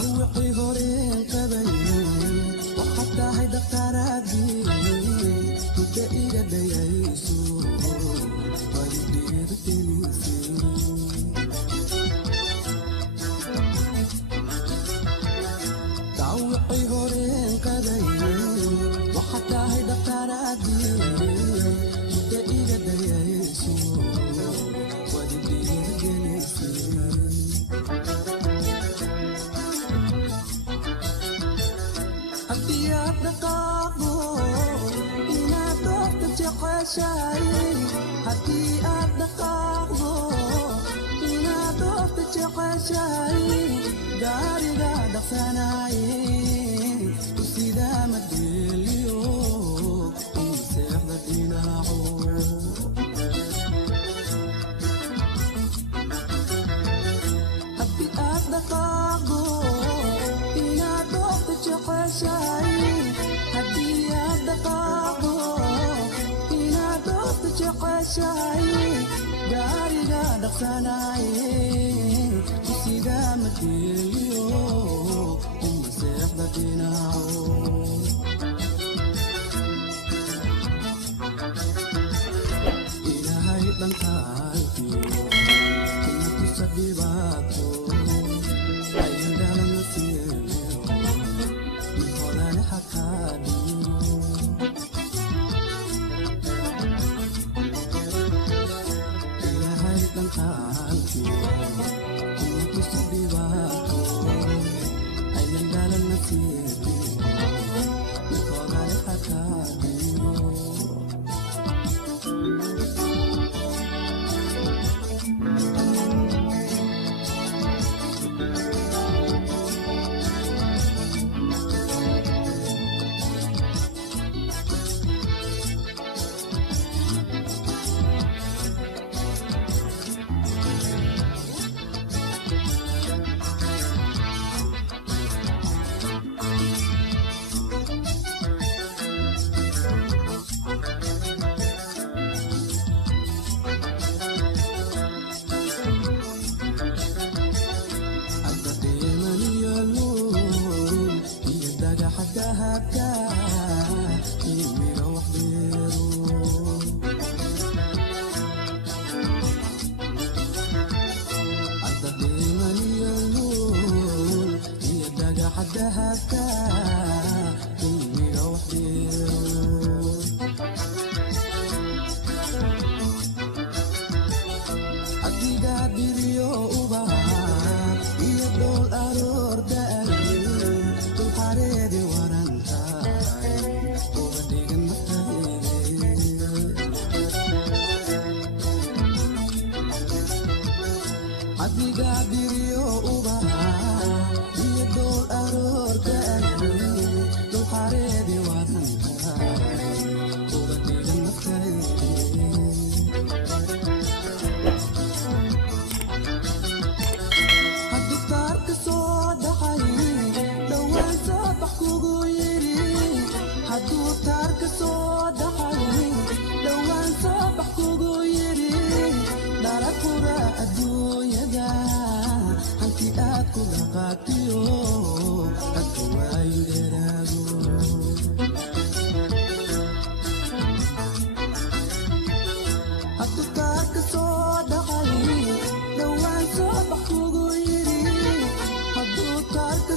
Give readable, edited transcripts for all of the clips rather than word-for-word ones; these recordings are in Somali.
dhawqii horeen qabayo waxaad tahay dhaqtaraadii inta iga dayayso wali dhiirgelisay dhawqii horeen qabayo waxaad tahay dhaqtaraadii inta iga dayayso wali dhiirgelisay Hadiyaad dhaqaaqdo inaad doorta jeceshahay haddii aad dhaqaaqdo inaad doorta jeceshahay gaariga dhaqsanaye sidaa ma dheeliyo ii seexda dhinaco haddii aad dhaqaaqdo inaad doorta jeceshahay haddii aad dhaqaaqdo inaad doorta jeceshahay gaariga dhaqsanaye sidaa ma dheeliyo uma seexda dhinaco ilaahay dhankaalkiyo kuma tusa dhibaato ayandhalana siiyo min horane hakaa dhiiro ilaahay dhankaalkiyo kuma tusa dhibaato ayandhalana siiyo min horane hakaa dhiiro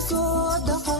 So